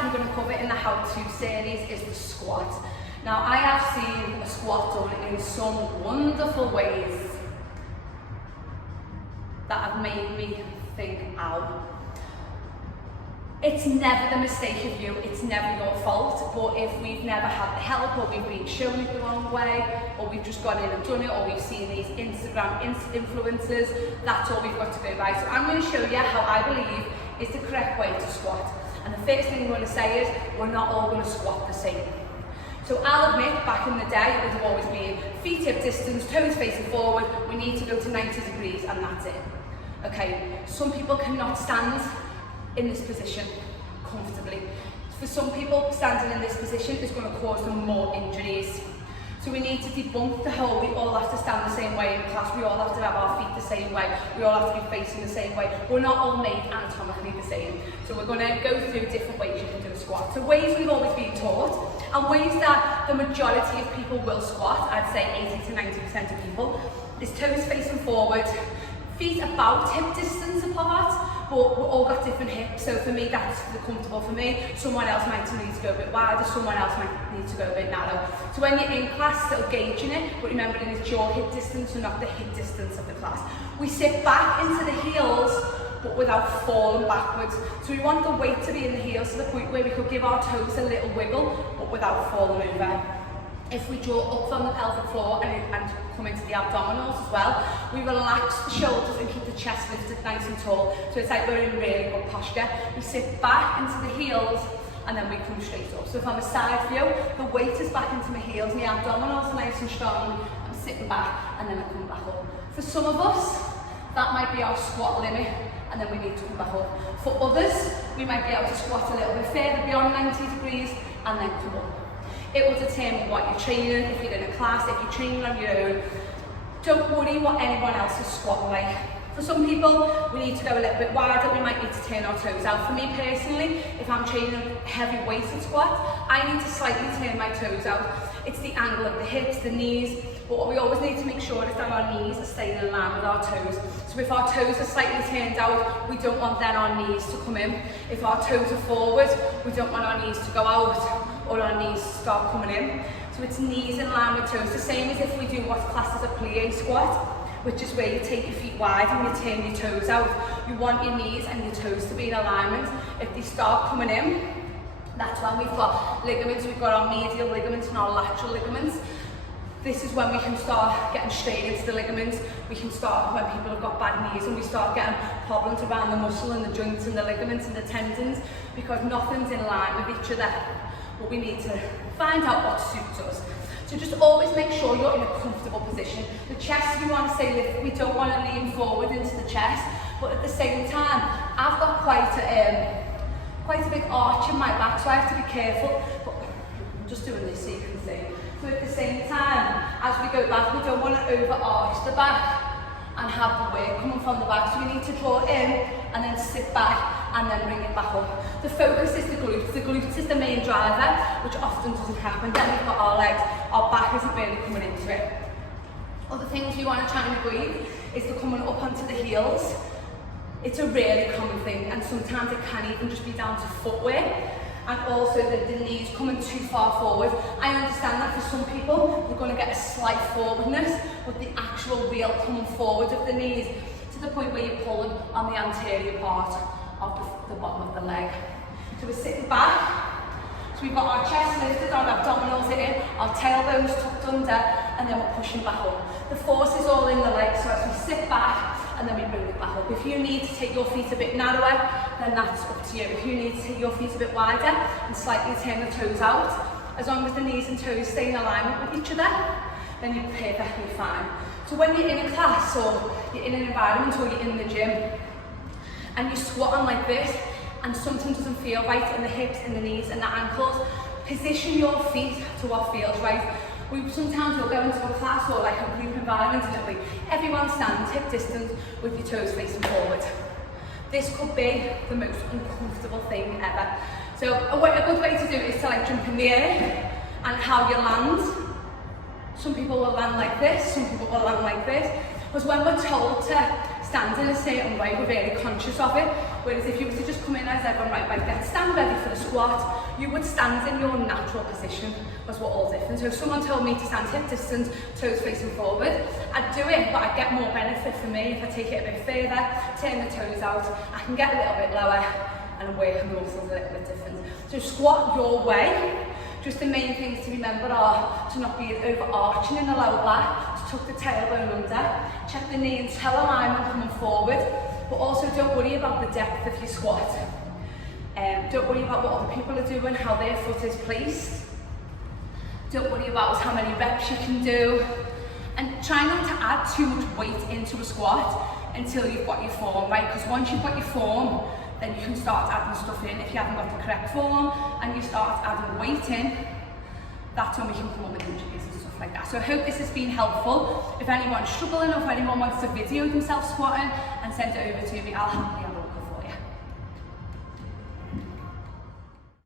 I'm going to cover in the how-to series is the squat. Now, I have seen a squat done in some wonderful ways that have made me think, ow. It's never the mistake of you, it's never your fault, but if we've never had the help, or we've been shown it the wrong way, or we've just gone in and done it, or we've seen these Instagram influencers, that's all we've got to go by. So I'm going to show you how I believe is the correct way to squat. And the first thing I'm going to say is, we're not all going to squat the same. So I'll admit, back in the day, it would have always been feet hip distance, toes facing forward, we need to go to 90 degrees, and that's it. Okay, some people cannot stand in this position comfortably. For some people, standing in this position is going to cause them more injuries. So we need to debunk the whole, we all have to stand the same way in class, we all have to have our feet the same way, we all have to be facing the same way. We're not all made anatomically the same. So we're going to go through different ways you can do a squat. So ways we've always been taught, and ways that the majority of people will squat, I'd say 80 to 90% of people, is toes facing forward, feet about hip distance apart, but we've all got different hips, so for me that's comfortable for me. Someone else might need to go a bit wider, someone else might need to go a bit narrow. So when you're in class, still gauging it, but remembering it's your hip distance and not the hip distance of the class. We sit back into the heels, but without falling backwards. So we want the weight to be in the heels to the point where we could give our toes a little wiggle, but without falling over. If we draw up from the pelvic floor and come into the abdominals as well, we relax the shoulders and keep the chest lifted nice and tall. So it's like we're in really good posture. We sit back into the heels and then we come straight up. So if I'm a side view, the weight is back into my heels, my abdominals are nice and strong, I'm sitting back and then I come back up. For some of us, that might be our squat limit and then we need to come back up. For others, we might be able to squat a little bit further beyond 90 degrees and then come up. It will determine what you're training, if you're in a class, if you're training on your own. Don't worry what anyone else is squatting like. For some people, we need to go a little bit wider, we might need to turn our toes out. For me personally, if I'm training heavy weighted squat, I need to slightly turn my toes out. It's the angle of the hips, the knees, but what we always need to make sure is that our knees are staying in line with our toes. So if our toes are slightly turned out, we don't want then our knees to come in. If our toes are forward, we don't want our knees to go out or our knees start coming in. So it's knees in line with toes, the same as if we do what's classed as a plie squat, which is where you take your feet wide and you turn your toes out. You want your knees and your toes to be in alignment. If they start coming in, that's when we've got ligaments, we've got our medial ligaments and our lateral ligaments. This is when we can start getting straight into the ligaments. We can start when people have got bad knees and we start getting problems around the muscle and the joints and the ligaments and the tendons, because nothing's in line with each other. But we need to find out what suits us. So just always make sure you're in a comfortable position. The chest, we want to stay lifted. We don't want to lean forward into the chest, but at the same time, I've got quite a big arch in my back, so I have to be careful. But I'm just doing this so you can see. So at the same time, as we go back, we don't want to over-arch the back and have the weight coming from the back. So we need to draw in and then sit back and then bring it back up. The focus is the glutes. The glutes is the main driver, which often doesn't happen. Then we've got our legs, our back isn't really coming into it. Other things we want to try and avoid is the coming up onto the heels. It's a really common thing, and sometimes it can even just be down to footwear. And also the knees coming too far forward. I understand that for some people, they're going to get a slight forwardness, but the actual real coming forward of the knees to the point where you're pulling on the anterior part of the bottom of the leg. So we're sitting back, so we've got our chest lifted, our abdominals in, our tailbones tucked under, and then we're pushing back up. The force is all in the legs, so as we sit back, and then we bring it back up. If you need to take your feet a bit narrower, then that's up to you. If you need to take your feet a bit wider and slightly turn the toes out, as long as the knees and toes stay in alignment with each other, then you're perfectly fine. So when you're in a class or you're in an environment or you're in the gym and you're squatting like this and something doesn't feel right in the hips and the knees and the ankles, position your feet to what feels right. Sometimes we'll go into a class or like a group environment and it'll be everyone stands hip distance with your toes facing forward. This could be the most uncomfortable thing ever. So a good way to do it is to like jump in the air and how you land. Some people will land like this, some people will land like this. Because when we're told to stand in a certain way, we're very conscious of it. Whereas if you were to just come in as everyone, right, get stand ready for the squat, you would stand in your natural position, because we're all different. So if someone told me to stand hip distance, toes facing forward, I'd do it, but I'd get more benefit for me if I take it a bit further, turn the toes out, I can get a little bit lower, and work on the muscles a little bit different. So squat your way. Just the main things to remember are to not be overarching in the lower back, to tuck the tailbone under, check the knee and toe alignment coming forward, but also don't worry about the depth of your squat. Don't worry about what other people are doing, how their foot is placed. Don't worry about how many reps you can do. And try not to add too much weight into a squat until you've got your form, right? Because once you've got your form, then you can start adding stuff in. If you haven't got the correct form and you start adding weight in, that's when we can come up with injuries and stuff like that. So I hope this has been helpful. If anyone's struggling or if anyone wants to video themselves squatting and send it over to me, I'll happily